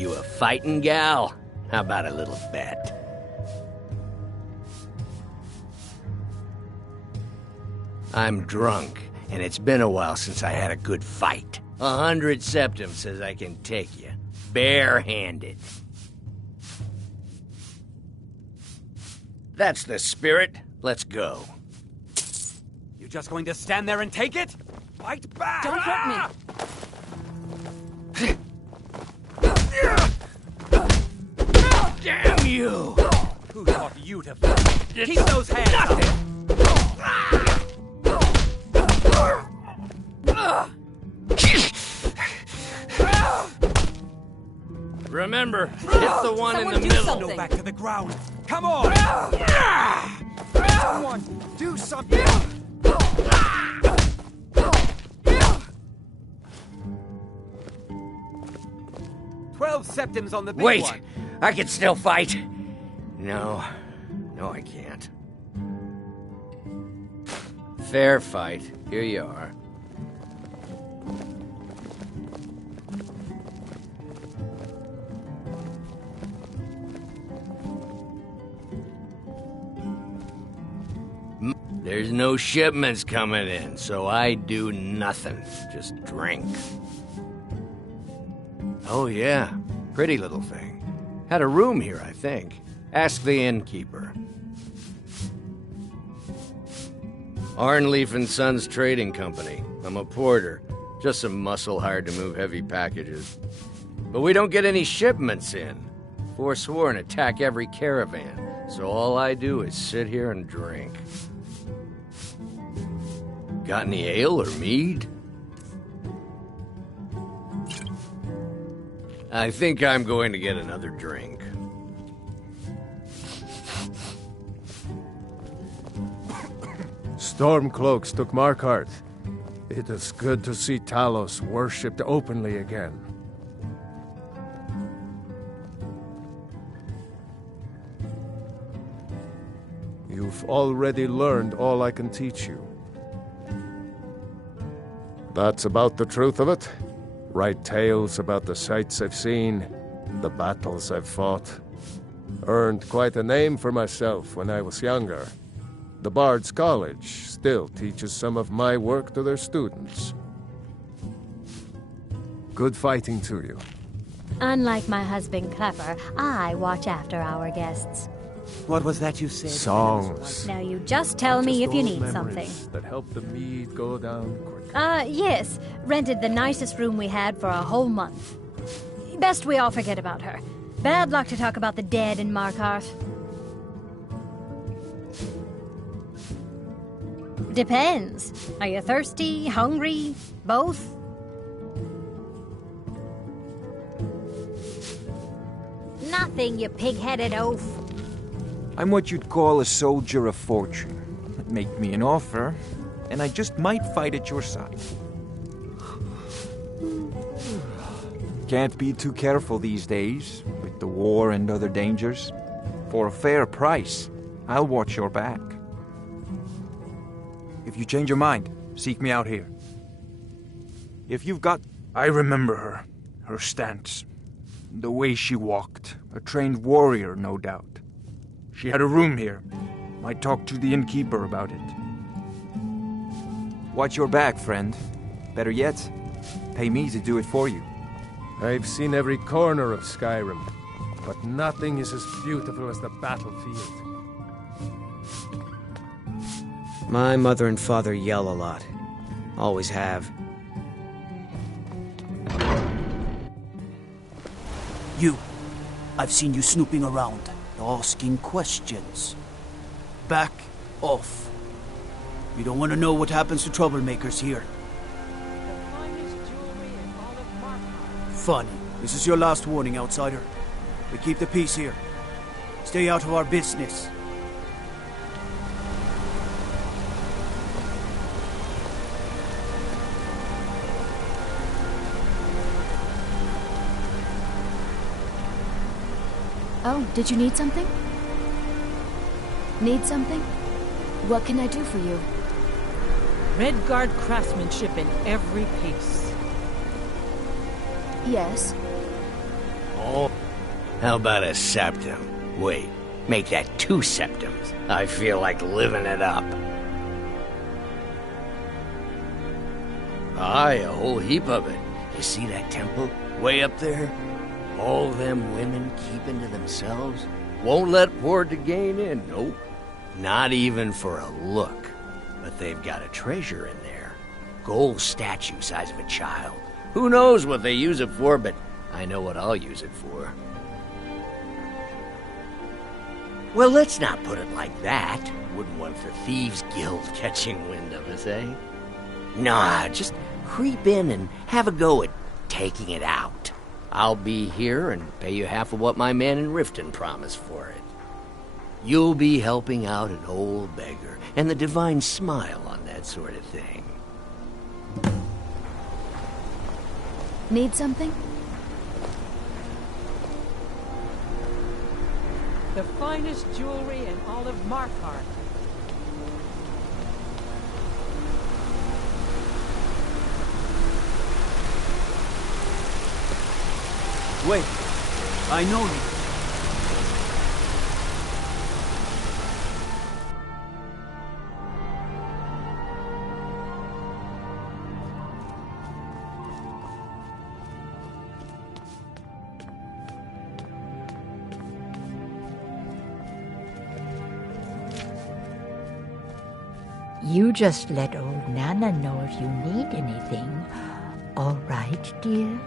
You a fighting gal? How about a little bet? I'm drunk, and it's been a while since I had a good fight. 100 septum says I can take you, barehanded. That's the spirit. Let's go. You just going to stand there and take it? Fight back! Don't hurt me! Damn you! Who taught you to fight? Keep those hands up! Remember, hit the one in the middle. Something. Go back to the ground. Come on! Someone, do something! 12 septims on the big Wait! one. I can still fight. No, I can't. Fair fight. Here you are. There's no shipments coming in, so I do nothing. Just drink. Oh yeah, pretty little thing. Had a room here, I think. Ask the innkeeper. Arnleaf and Sons Trading Company. I'm a porter. Just some muscle hired to move heavy packages. But we don't get any shipments in. Forsworn attack every caravan, so all I do is sit here and drink. Got any ale or mead? I think I'm going to get another drink. Stormcloaks took Markarth. It is good to see Talos worshipped openly again. You've already learned all I can teach you. That's about the truth of it. Write tales about the sights I've seen, the battles I've fought. Earned quite a name for myself when I was younger. The Bard's College still teaches some of my work to their students. Good fighting to you. Unlike my husband Clever, I watch after our guests. What was that you said? Songs. Now you just tell me if you need Memories something. that help the mead go down quicker. Yes. Rented the nicest room we had for a whole month. Best we all forget about her. Bad luck to talk about the dead in Markarth. Depends. Are you thirsty, hungry, both? Nothing, you pig-headed oaf. I'm what you'd call a soldier of fortune. Make me an offer, and I just might fight at your side. Can't be too careful these days, with the war and other dangers. For a fair price, I'll watch your back. If you change your mind, seek me out here. If you've got... I remember her. Her stance. The way she walked. A trained warrior, no doubt. She had a room here. Might talk to the innkeeper about it. Watch your back, friend. Better yet, pay me to do it for you. I've seen every corner of Skyrim, but nothing is as beautiful as the battlefield. My mother and father yell a lot. Always have. You. I've seen you snooping around, asking questions. Back off. You don't want to know what happens to troublemakers here. Funny. This is your last warning, outsider. We keep the peace here. Stay out of our business. Oh, did you need something? Need something? What can I do for you? Redguard craftsmanship in every piece. Yes. Oh, how about a septum? Wait, make that 2 septums. I feel like living it up. Aye, a whole heap of it. You see that temple? Way up there? All them women keeping to themselves? Won't let poor Degain in, nope. Not even for a look. But they've got a treasure in there. Gold statue size of a child. Who knows what they use it for, but I know what I'll use it for. Well, let's not put it like that. Wouldn't want the Thieves Guild catching wind of us, eh? Nah, just creep in and have a go at taking it out. I'll be here and pay you half of what my man in Riften promised for it. You'll be helping out an old beggar, and the divine smile on that sort of thing. Need something? The finest jewelry in all of Markarth. Wait, I know you. You just let old Nana know if you need anything. All right, dear?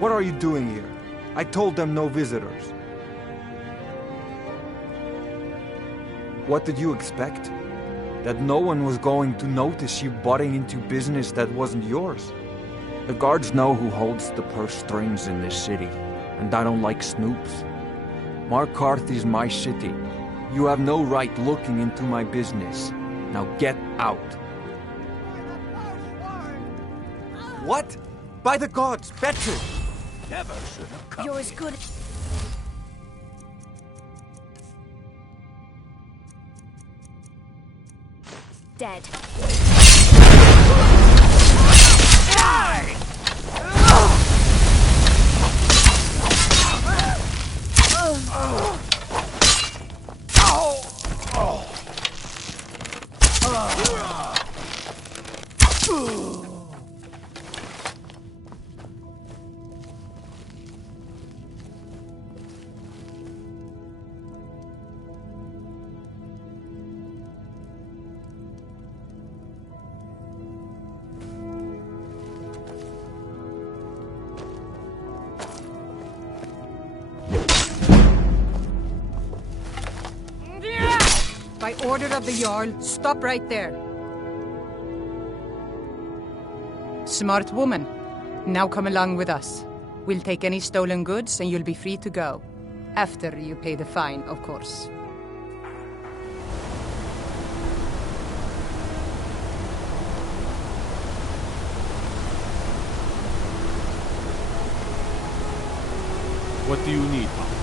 What are you doing here? I told them no visitors. What did you expect? That no one was going to notice you butting into business that wasn't yours? The guards know who holds the purse strings in this city, and I don't like snoops. Markarth is my city. You have no right looking into my business. Now get out. What? By the gods, better! Never should have come. You're as good. Dead. By order of the Jarl, stop right there. Smart woman. Now come along with us. We'll take any stolen goods and you'll be free to go. After you pay the fine, of course. What do you need, Papa?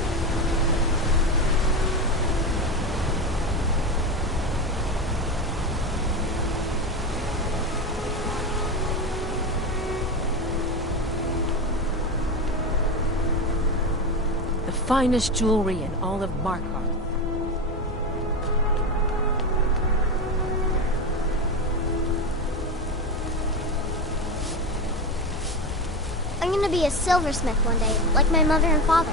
The finest jewelry in all of Markarth. I'm gonna be a silversmith one day, like my mother and father.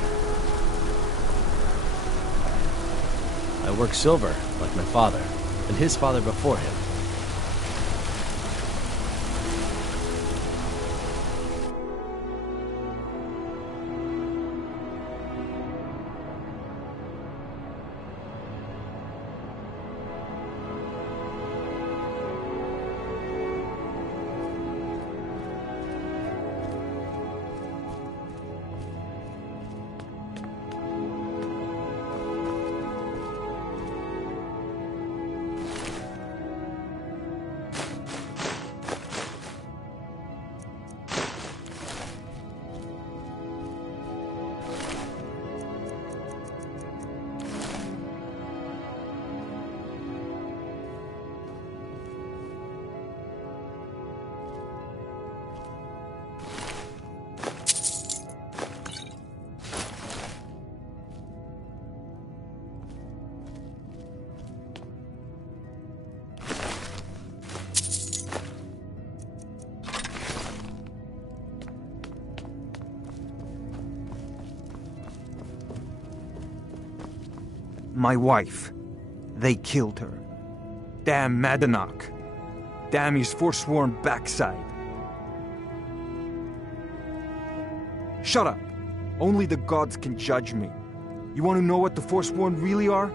I work silver, like my father, and his father before him. my wife. They killed her. Damn Madanach. Damn his forsworn backside. Shut up! Only the gods can judge me. You want to know what the Forsworn really are?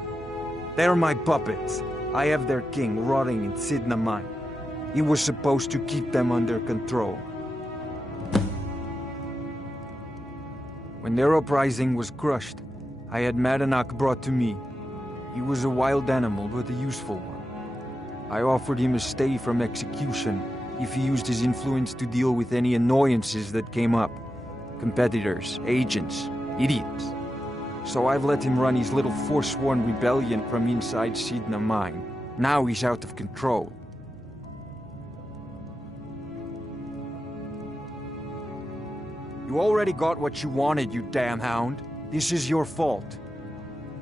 They're my puppets. I have their king rotting in Sidna Mine. He was supposed to keep them under control. When their uprising was crushed, I had Madanach brought to me. He was a wild animal, but a useful one. I offered him a stay from execution if he used his influence to deal with any annoyances that came up. Competitors, agents, idiots. So I've let him run his little forsworn rebellion from inside Sidna Mine. Now he's out of control. You already got what you wanted, you damn hound. This is your fault.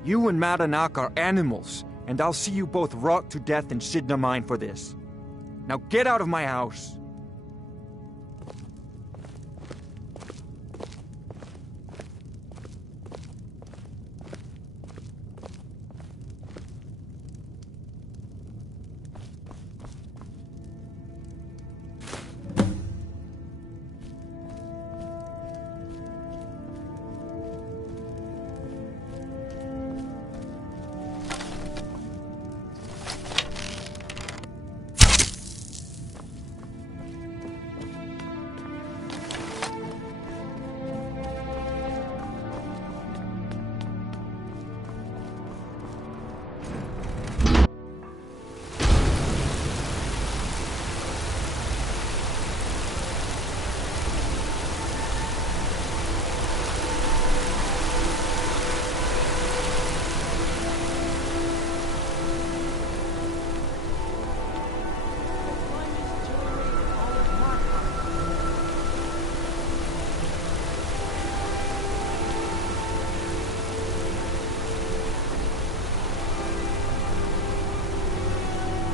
You and Madanach are animals, and I'll see you both rot to death in Sidna Mine for this. Now get out of my house!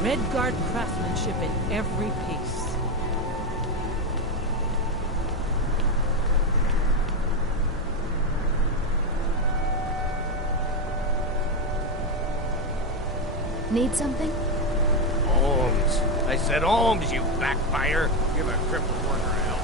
Redguard craftsmanship in every piece. Need something? Alms. I said alms, you backfire. Give a crippled worker a helping.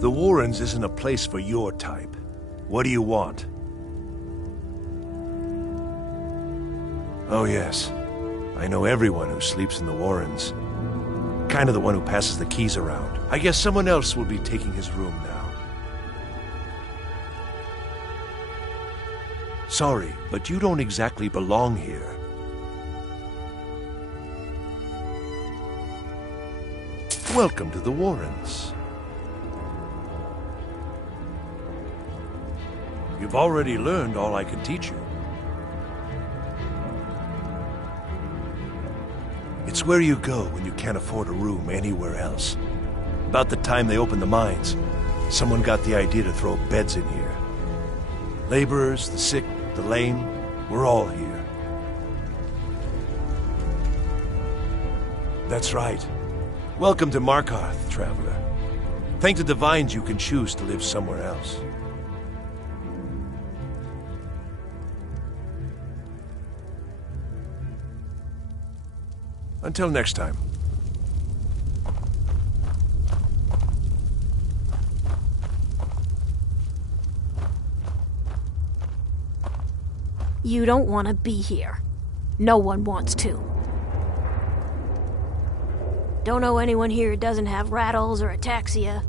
The Warrens isn't a place for your type. What do you want? Oh yes. I know everyone who sleeps in the Warrens. Kind of the one who passes the keys around. I guess someone else will be taking his room now. Sorry, but you don't exactly belong here. Welcome to the Warrens. You've already learned all I can teach you. It's where you go when you can't afford a room anywhere else. About the time they opened the mines, someone got the idea to throw beds in here. Laborers, the sick, the lame, we're all here. That's right. Welcome to Markarth, traveler. Thank the Divines you can choose to live somewhere else. Until next time. You don't want to be here. No one wants to. Don't know anyone here who doesn't have rattles or ataxia.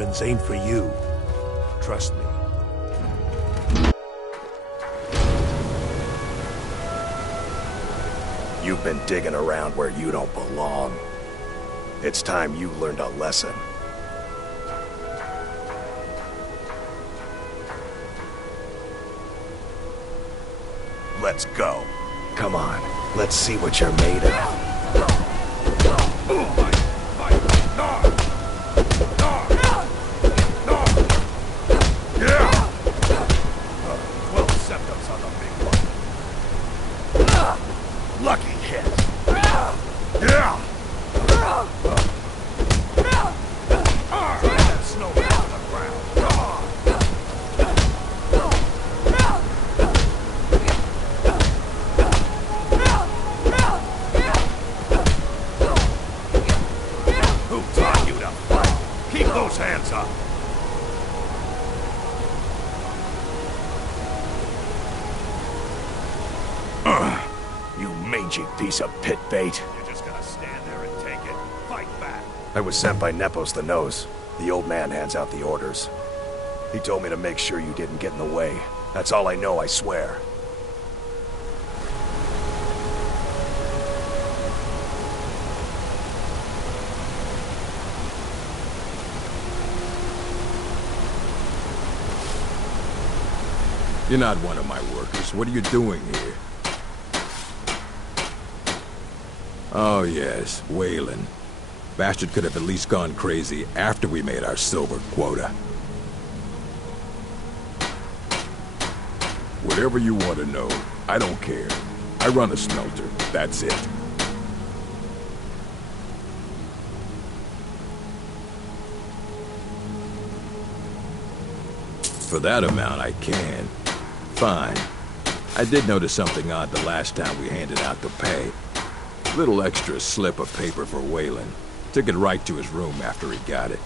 errands ain't for you. Trust me. You've been digging around where you don't belong. It's time you learned a lesson. Let's go. Come on, let's see what you're made of. Lucky hit. Yeah. That snow on the ground. Who taught you to fight? Keep those hands up. You mangy piece of pit bait. You're just gonna stand there and take it. Fight back. I was sent by Nepos the Nose. The old man hands out the orders. He told me to make sure you didn't get in the way. That's all I know, I swear. You're not one of my workers. What are you doing here? Oh yes, Waylon. Bastard could have at least gone crazy after we made our silver quota. Whatever you want to know, I don't care. I run a smelter, that's it. For that amount, I can. Fine. I did notice something odd the last time we handed out the pay. Little extra slip of paper for Waylon. Took it right to his room after he got it.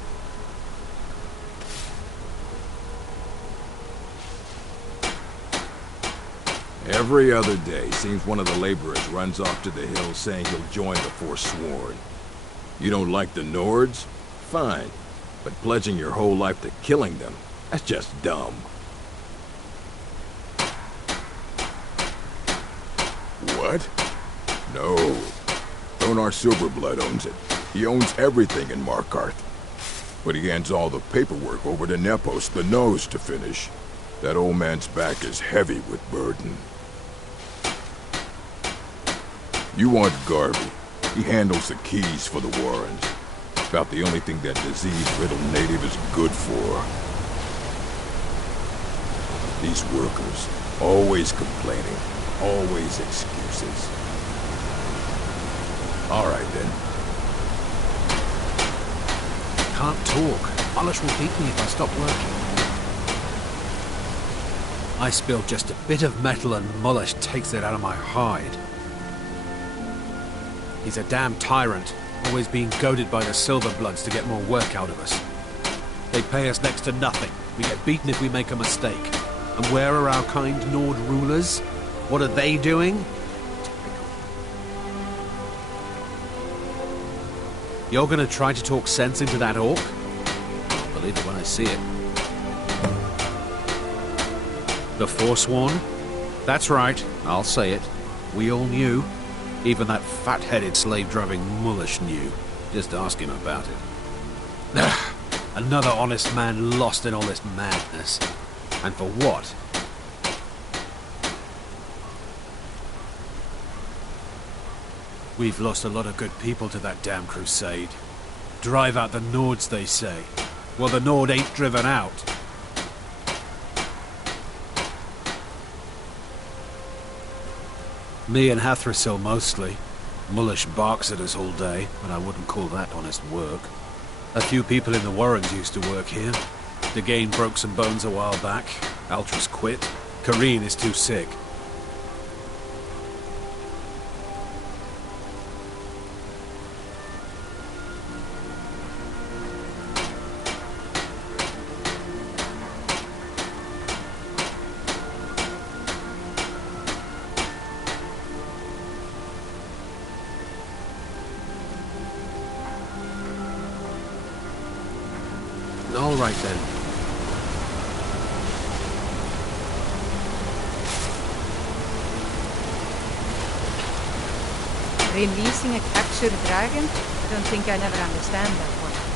Every other day, seems one of the laborers runs off to the hills saying he'll join the Forsworn. You don't like the Nords? Fine. But pledging your whole life to killing them, that's just dumb. What? No. Donar Silverblood owns it. He owns everything in Markarth. But he hands all the paperwork over to Nepos the Nose to finish. That old man's back is heavy with burden. You want Garvey. He handles the keys for the Warrens. About the only thing that disease-riddled native is good for. These workers, always complaining, always excuses. All right, then. Can't talk. Alish will beat me if I stop working. I spill just a bit of metal and Mullish takes it out of my hide. He's a damn tyrant, always being goaded by the Silverbloods to get more work out of us. They pay us next to nothing. We get beaten if we make a mistake. And where are our kind Nord rulers? What are they doing? You're gonna try to talk sense into that orc? I'll believe it when I see it. The Forsworn? That's right, I'll say it. We all knew. Even that fat-headed slave-driving Mullish knew. Just ask him about it. Another honest man lost in all this madness. And for what? We've lost a lot of good people to that damn crusade. Drive out the Nords, they say. Well, the Nord ain't driven out. Me and Hathrasil mostly. Mullish barks at us all day, but I wouldn't call that honest work. A few people in the Warrens used to work here. Degane broke some bones a while back. Altris quit. Kareen is too sick. All right then. Releasing a captured dragon? I don't think I'll ever understand that one.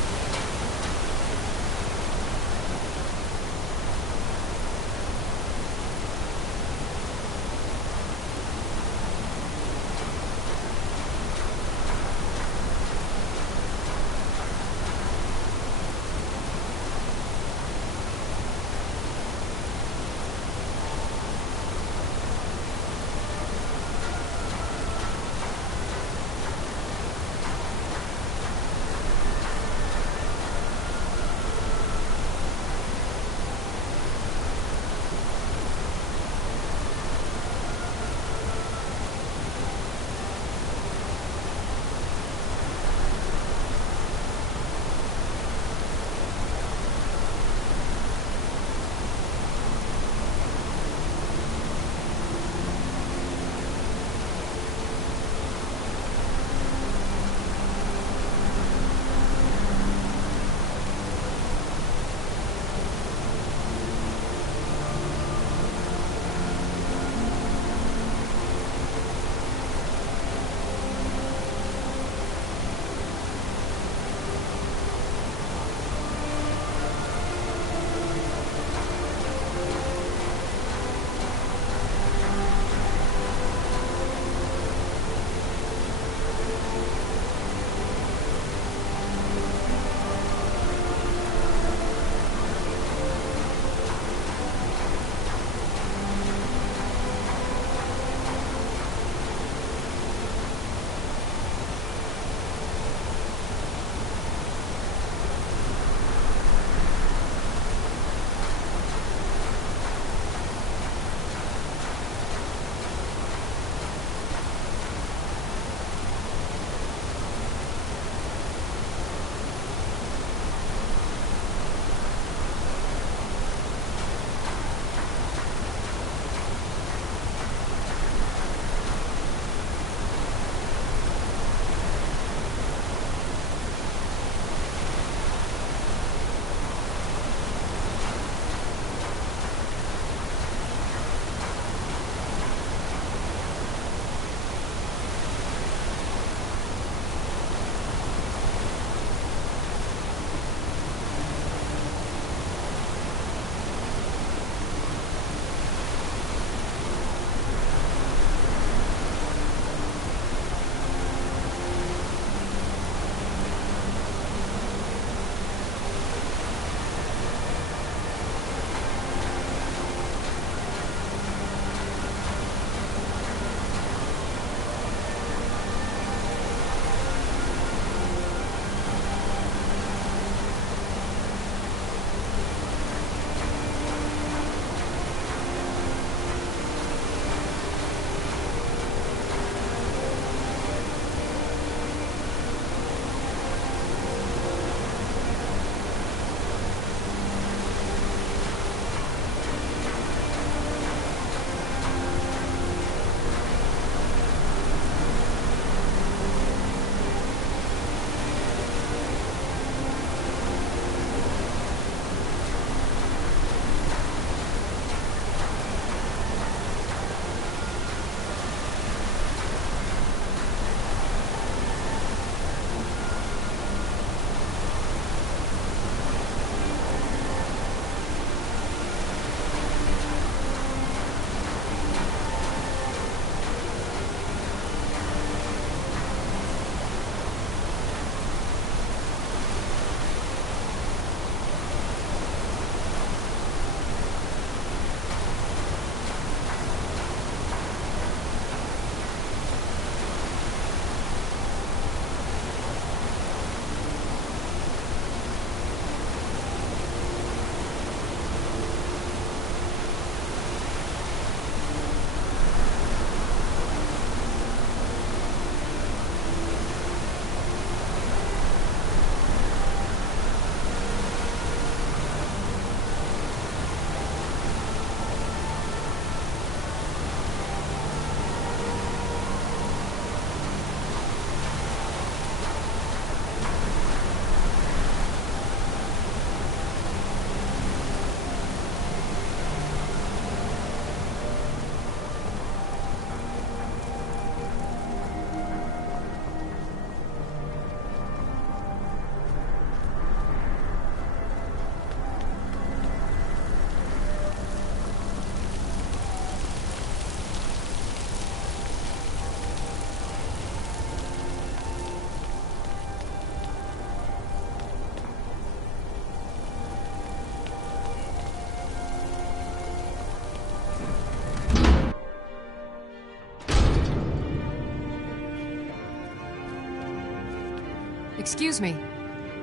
Excuse me.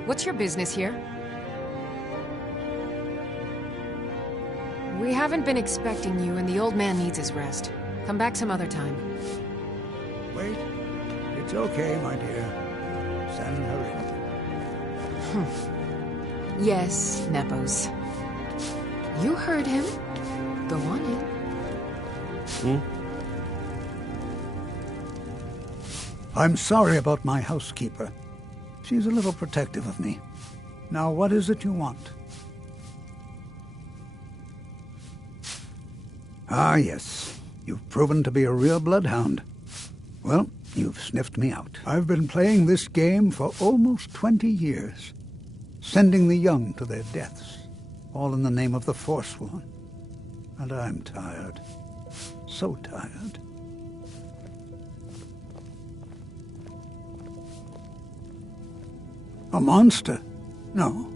What's your business here? We haven't been expecting you, and the old man needs his rest. Come back some other time. Wait. It's okay, my dear. Send her in. Yes, Nepos. You heard him. Go on in. I'm sorry about my housekeeper. She's a little protective of me. Now, what is it you want? Ah, yes. You've proven to be a real bloodhound. Well, you've sniffed me out. I've been playing this game for almost 20 years, sending the young to their deaths, all in the name of the Forsworn. And I'm tired. So tired. A monster? No.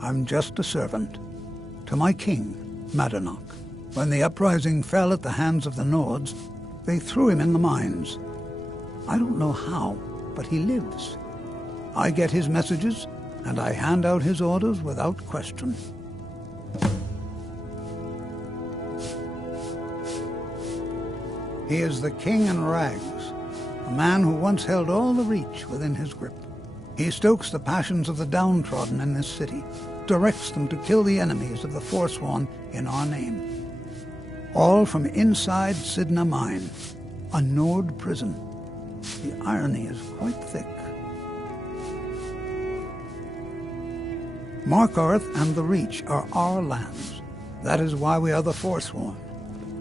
I'm just a servant. To my king, Madanok. When the uprising fell at the hands of the Nords, they threw him in the mines. I don't know how, but he lives. I get his messages, and I hand out his orders without question. He is the king in rags, a man who once held all the Reach within his grip. He stokes the passions of the downtrodden in this city, directs them to kill the enemies of the Forsworn in our name. All from inside Sidna Mine, a Nord prison. The irony is quite thick. Markarth and the Reach are our lands. That is why we are the Forsworn.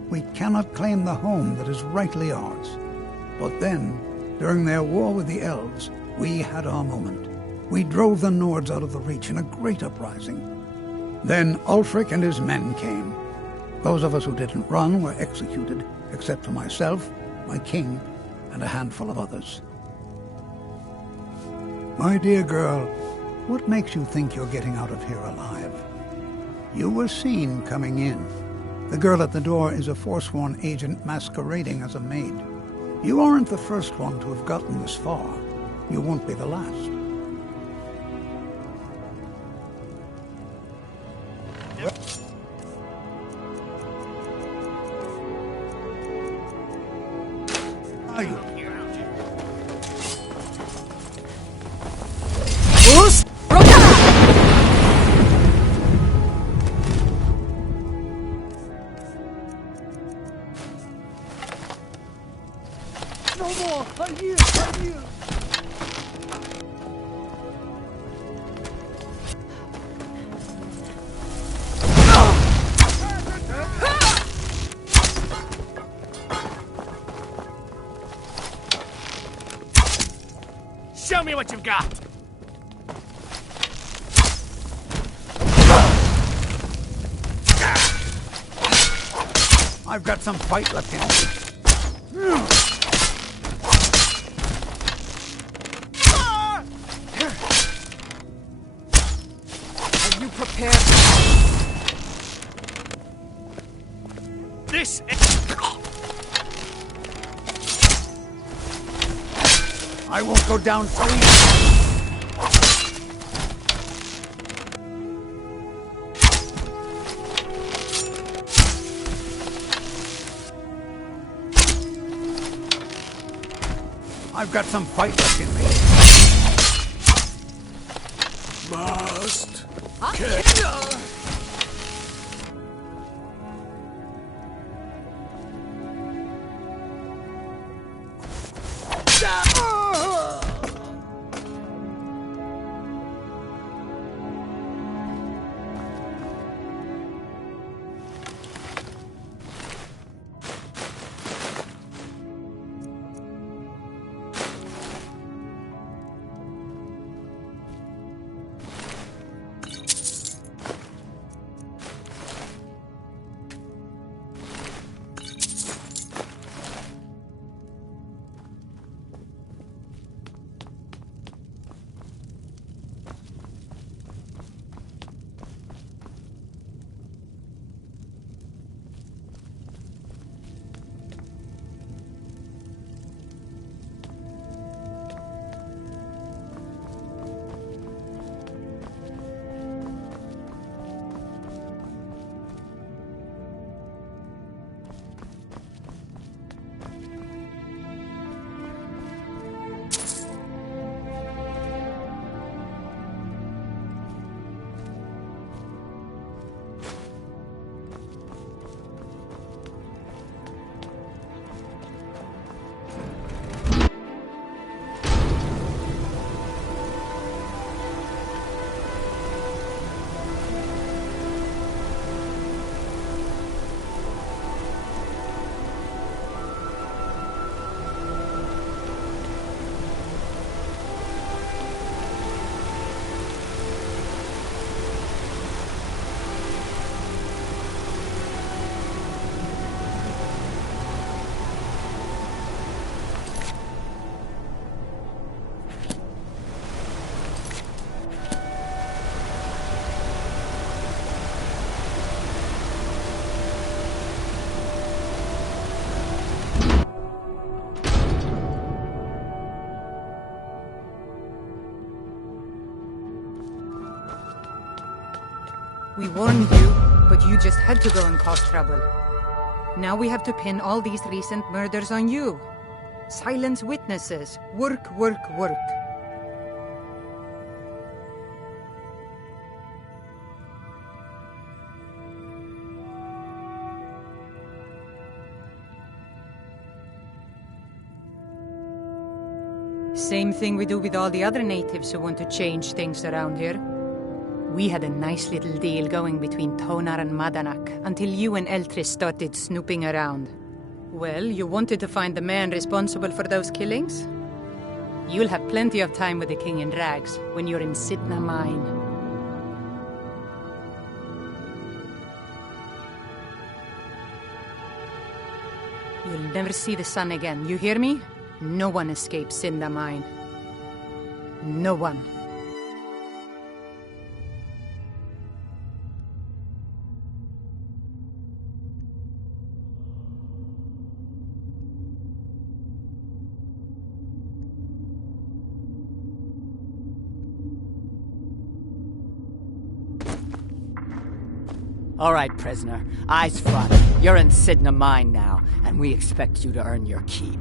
We cannot claim the home that is rightly ours. But then, during their war with the Elves, we had our moment. We drove the Nords out of the Reach in a great uprising. Then Ulfric and his men came. Those of us who didn't run were executed, except for myself, my king, and a handful of others. My dear girl, what makes you think you're getting out of here alive? You were seen coming in. The girl at the door is a Forsworn agent masquerading as a maid. You aren't the first one to have gotten this far. You won't be the last. No more! I'm here! Show me what you've got! I've got some fight left in me. Are you prepared? This I won't go down so easy. I've got some fight left in me. Must We warned you, but you just had to go and cause trouble. Now we have to pin all these recent murders on you. Silence witnesses. Work, work, work. Same thing we do with all the other natives who want to change things around here. We had a nice little deal going between Tonar and Madanak until you and Eltris started snooping around. Well, you wanted to find the man responsible for those killings? You'll have plenty of time with the King in Rags when you're in Sidna Mine. You'll never see the sun again, you hear me? No one escapes Sidna Mine. No one. All right, prisoner. Eyes front. You're in Sidna Mine now, and we expect you to earn your keep.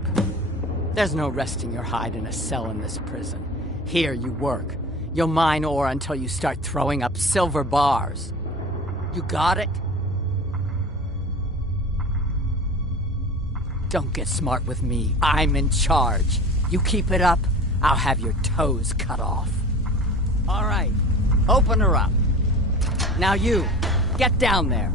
There's no resting your hide in a cell in this prison. Here you work. You'll mine ore until you start throwing up silver bars. You got it? Don't get smart with me. I'm in charge. You keep it up, I'll have your toes cut off. All right, open her up. Now you, get down there.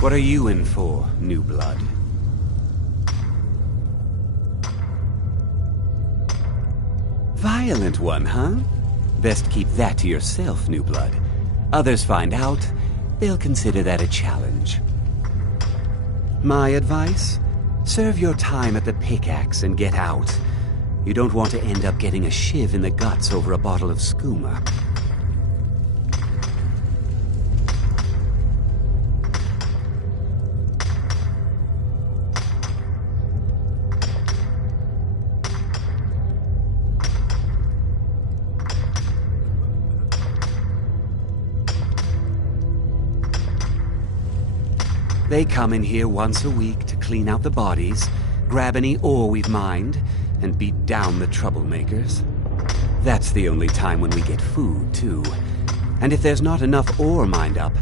What are you in for, new blood? Violent one, huh? Best keep that to yourself, new blood. Others find out, they'll consider that a challenge. My advice? Serve your time at the pickaxe and get out. You don't want to end up getting a shiv in the guts over a bottle of skooma. They come in here once a week to clean out the bodies, grab any ore we've mined, and beat down the troublemakers. That's the only time when we get food, too. And if there's not enough ore mined up,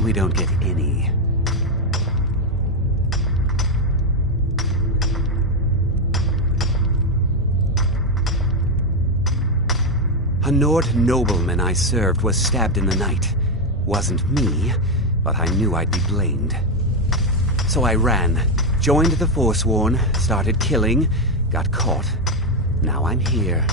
we don't get any. A Nord nobleman I served was stabbed in the night. Wasn't me, but I knew I'd be blamed. So I ran, joined the Forsworn, started killing, got caught. Now I'm here.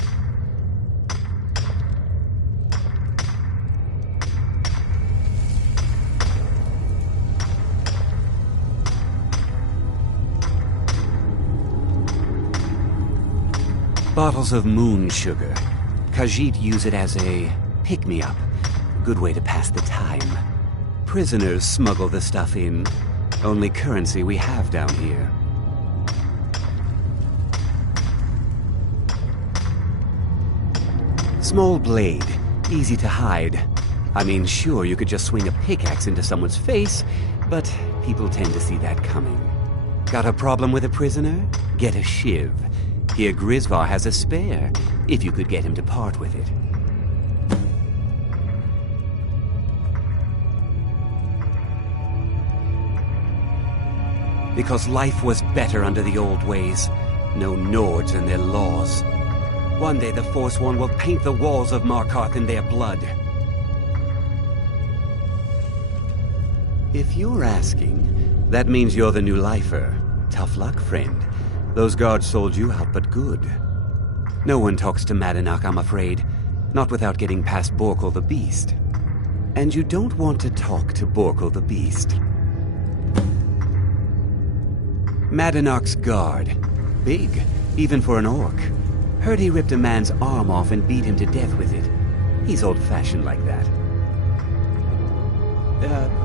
Bottles of moon sugar. Khajiit use it as a pick-me-up. Good way to pass the time. Prisoners smuggle the stuff in. Only currency we have down here. Small blade, easy to hide. I mean, sure, you could just swing a pickaxe into someone's face, but people tend to see that coming. Got a problem with a prisoner? Get a shiv. Here Grisvar has a spare, if you could get him to part with it. Because life was better under the old ways. No Nords and their laws. One day the Forsworn will paint the walls of Markarth in their blood. If you're asking, that means you're the new lifer. Tough luck, friend. Those guards sold you out, but good. No one talks to Madanak, I'm afraid. Not without getting past Borkul the Beast. And you don't want to talk to Borkul the Beast. Madanak's guard. Big, even for an orc. Heard he ripped a man's arm off and beat him to death with it. He's old-fashioned like that.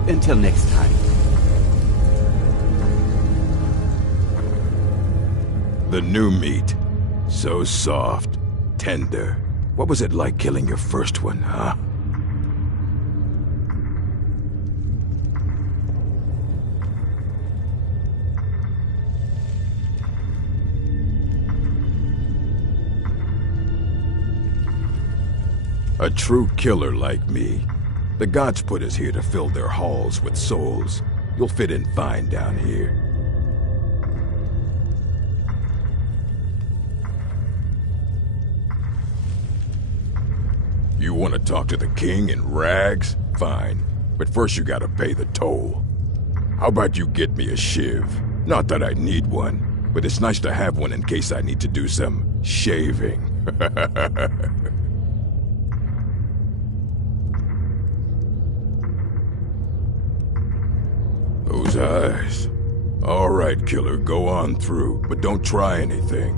Until next time. The new meat. So soft, tender. What was it like killing your first one, huh? A true killer like me. The gods put us here to fill their halls with souls. You'll fit in fine down here. You want to talk to the king in rags? Fine. But first you gotta pay the toll. How about you get me a shiv? Not that I need one, but it's nice to have one in case I need to do some shaving. Those eyes. All right, killer, go on through, but don't try anything.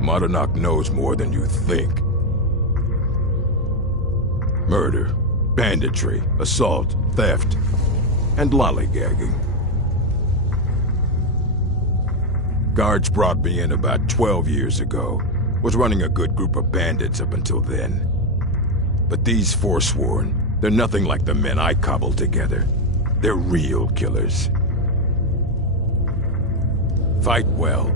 Madanak knows more than you think. Murder, banditry, assault, theft, and lollygagging. Guards brought me in about 12 years ago. Was running a good group of bandits up until then. But these Forsworn, they're nothing like the men I cobbled together. They're real killers. Fight well.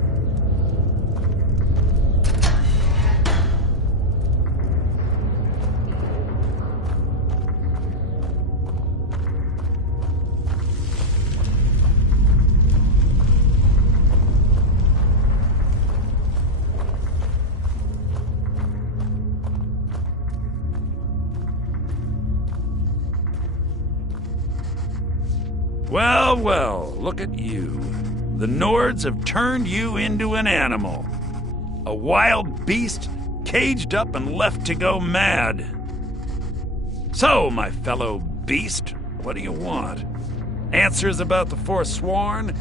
Well, well, look at you. The Nords have turned you into an animal. A wild beast caged up and left to go mad. So, my fellow beast, what do you want? Answers about the Forsworn?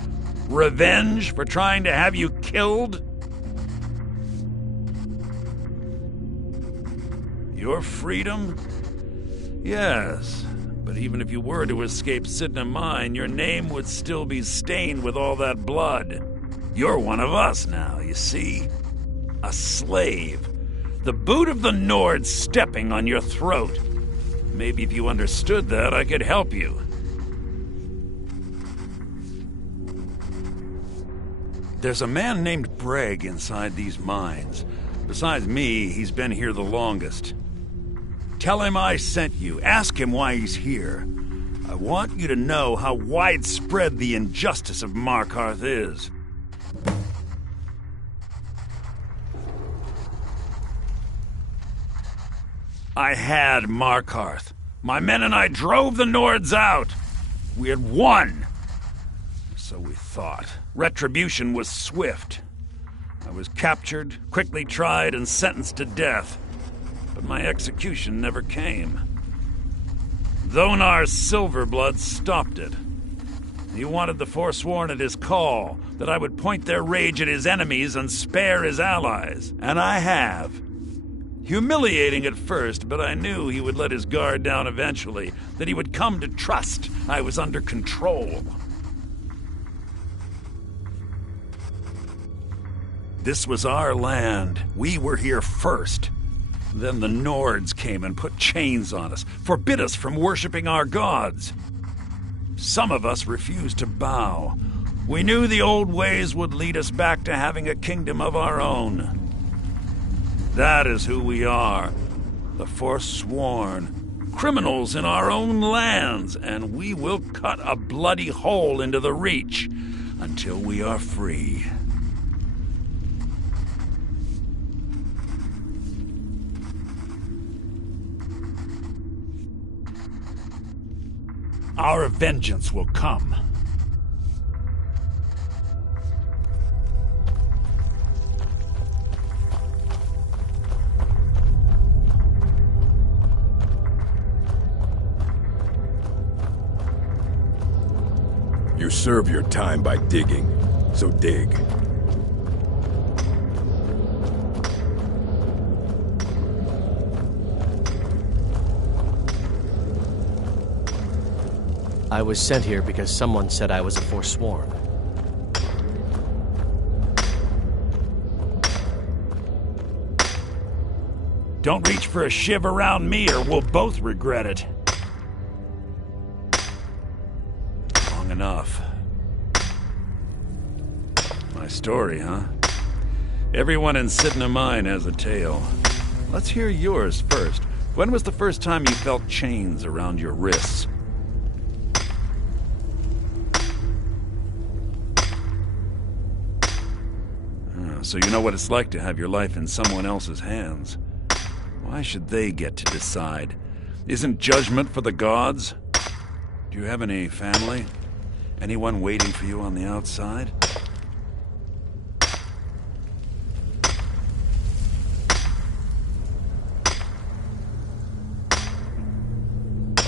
Revenge for trying to have you killed? Your freedom? Yes. But even if you were to escape Sidna Mine, your name would still be stained with all that blood. You're one of us now, you see? A slave. The boot of the Nord stepping on your throat. Maybe if you understood that, I could help you. There's a man named Breg inside these mines. Besides me, he's been here the longest. Tell him I sent you. Ask him why he's here. I want you to know how widespread the injustice of Markarth is. I had Markarth. My men and I drove the Nords out. We had won. So we thought. Retribution was swift. I was captured, quickly tried, and sentenced to death. But my execution never came. Dhonar's Silverblood stopped it. He wanted the Forsworn at his call, that I would point their rage at his enemies and spare his allies. And I have. Humiliating at first, but I knew he would let his guard down eventually, that he would come to trust I was under control. This was our land. We were here first. Then the Nords came and put chains on us, forbid us from worshipping our gods. Some of us refused to bow. We knew the old ways would lead us back to having a kingdom of our own. That is who we are, the Forsworn, criminals in our own lands, and we will cut a bloody hole into the Reach until we are free. Our vengeance will come. You serve your time by digging, so dig. I was sent here because someone said I was a Forsworn. Don't reach for a shiv around me or we'll both regret it. Long enough. My story, huh? Everyone in Sidna Mine has a tale. Let's hear yours first. When was the first time you felt chains around your wrists? So you know what it's like to have your life in someone else's hands. Why should they get to decide? Isn't judgment for the gods? Do you have any family? Anyone waiting for you on the outside?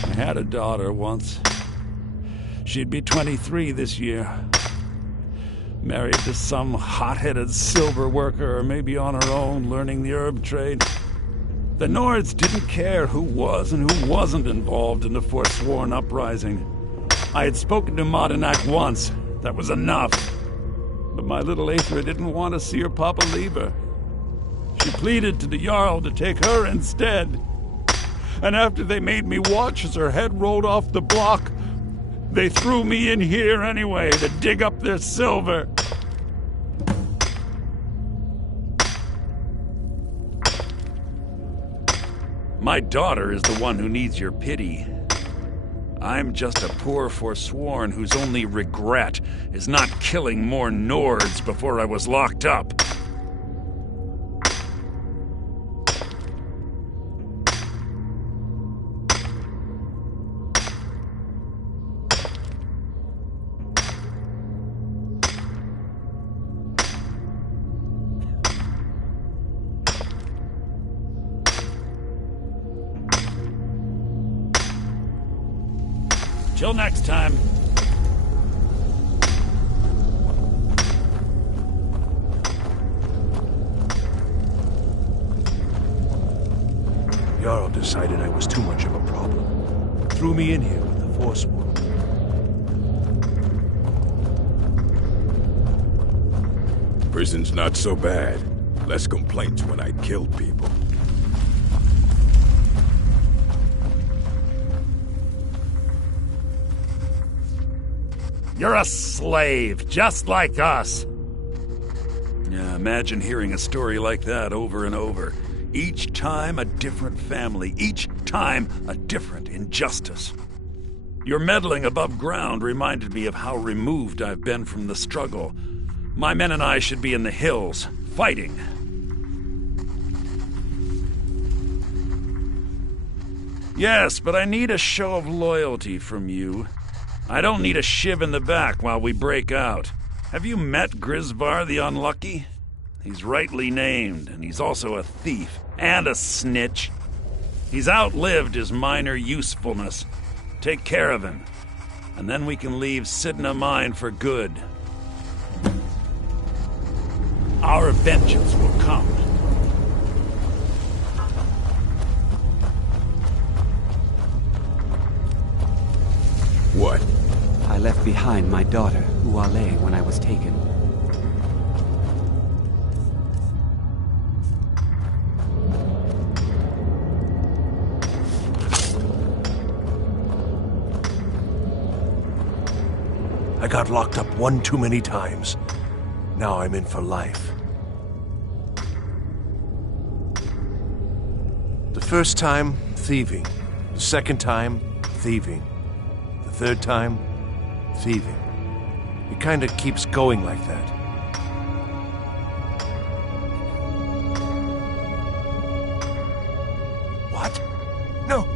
I had a daughter once. She'd be 23 this year. Married to some hot-headed silver worker, or maybe on her own, learning the herb trade. The Nords didn't care who was and who wasn't involved in the Forsworn uprising. I had spoken to Madanak once. That was enough. But my little Aethra didn't want to see her papa leave her. She pleaded to the Jarl to take her instead. And after they made me watch as her head rolled off the block, they threw me in here anyway to dig up their silver. My daughter is the one who needs your pity. I'm just a poor Forsworn whose only regret is not killing more Nords before I was locked up. Till next time. Jarl decided I was too much of a problem. Threw me in here with the Forsworn. Prison's not so bad. Less complaints when I kill people. You're a slave, just like us. Yeah, imagine hearing a story like that over and over. Each time a different family, each time a different injustice. Your meddling above ground reminded me of how removed I've been from the struggle. My men and I should be in the hills, fighting. Yes, but I need a show of loyalty from you. I don't need a shiv in the back while we break out. Have you met Grisvar the Unlucky? He's rightly named, and he's also a thief and a snitch. He's outlived his minor usefulness. Take care of him, and then we can leave Sidna Mine for good. Our vengeance will come. What? I left behind my daughter, Uale, when I was taken. I got locked up one too many times. Now I'm in for life. The first time, thieving. The second time, thieving. The third time, thieving. It kind of keeps going like that. What? No!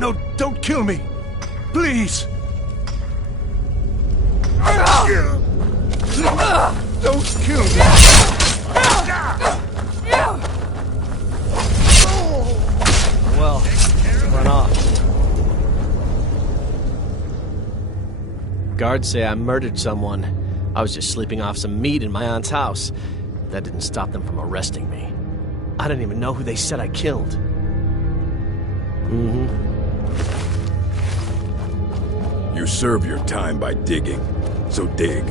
No, don't kill me! Please! Don't kill me! Well, run off. Guards say I murdered someone. I was just sleeping off some meat in my aunt's house. That didn't stop them from arresting me. I didn't even know who they said I killed. You serve your time by digging, so dig.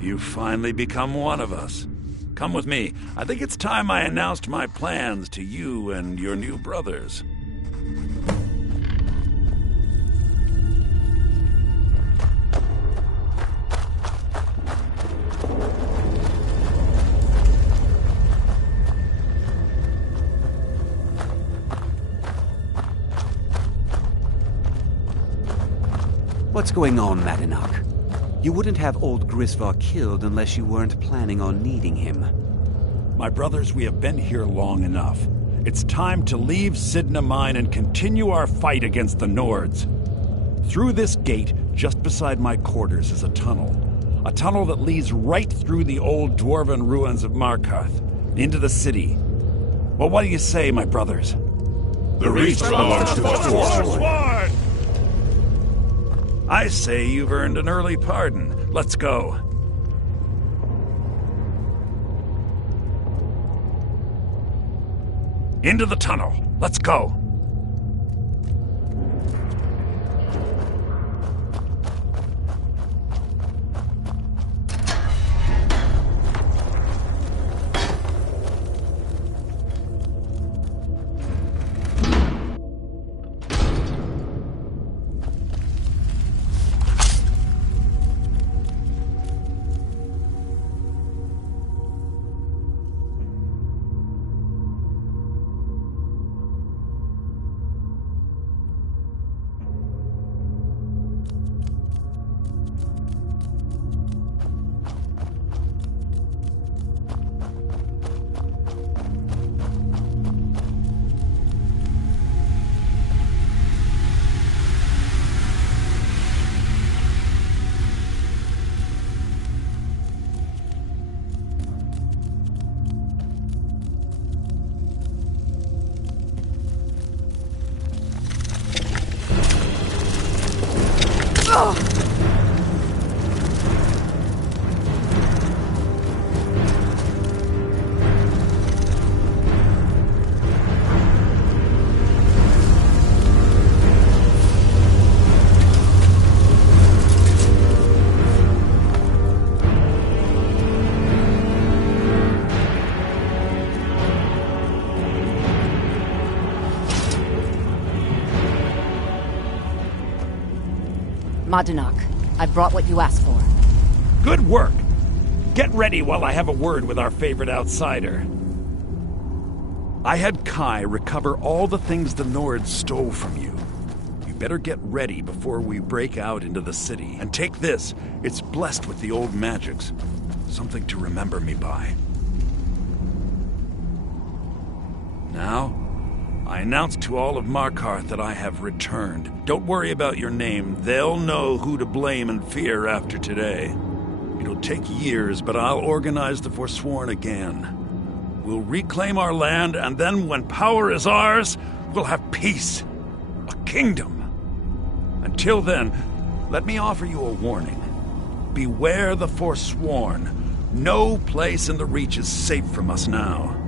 You've finally become one of us. Come with me. I think it's time I announced my plans to you and your new brothers. What's going on, Madanach? You wouldn't have old Grisvar killed unless you weren't planning on needing him. My brothers, we have been here long enough. It's time to leave Sidna Mine and continue our fight against the Nords. Through this gate, just beside my quarters, is a tunnel. A tunnel that leads right through the old dwarven ruins of Markarth, into the city. Well, what do you say, my brothers? The Reach belongs to the Forsworn! I say you've earned an early pardon. Let's go. Into the tunnel. Let's go. Madanach, I brought what you asked for. Good work! Get ready while I have a word with our favorite outsider. I had Kai recover all the things the Nords stole from you. You better get ready before we break out into the city. And take this. It's blessed with the old magics. Something to remember me by. Now, I announce to all of Markarth that I have returned. Don't worry about your name. They'll know who to blame and fear after today. It'll take years, but I'll organize the Forsworn again. We'll reclaim our land, and then when power is ours, we'll have peace. A kingdom. Until then, let me offer you a warning. Beware the Forsworn. No place in the Reach is safe from us now.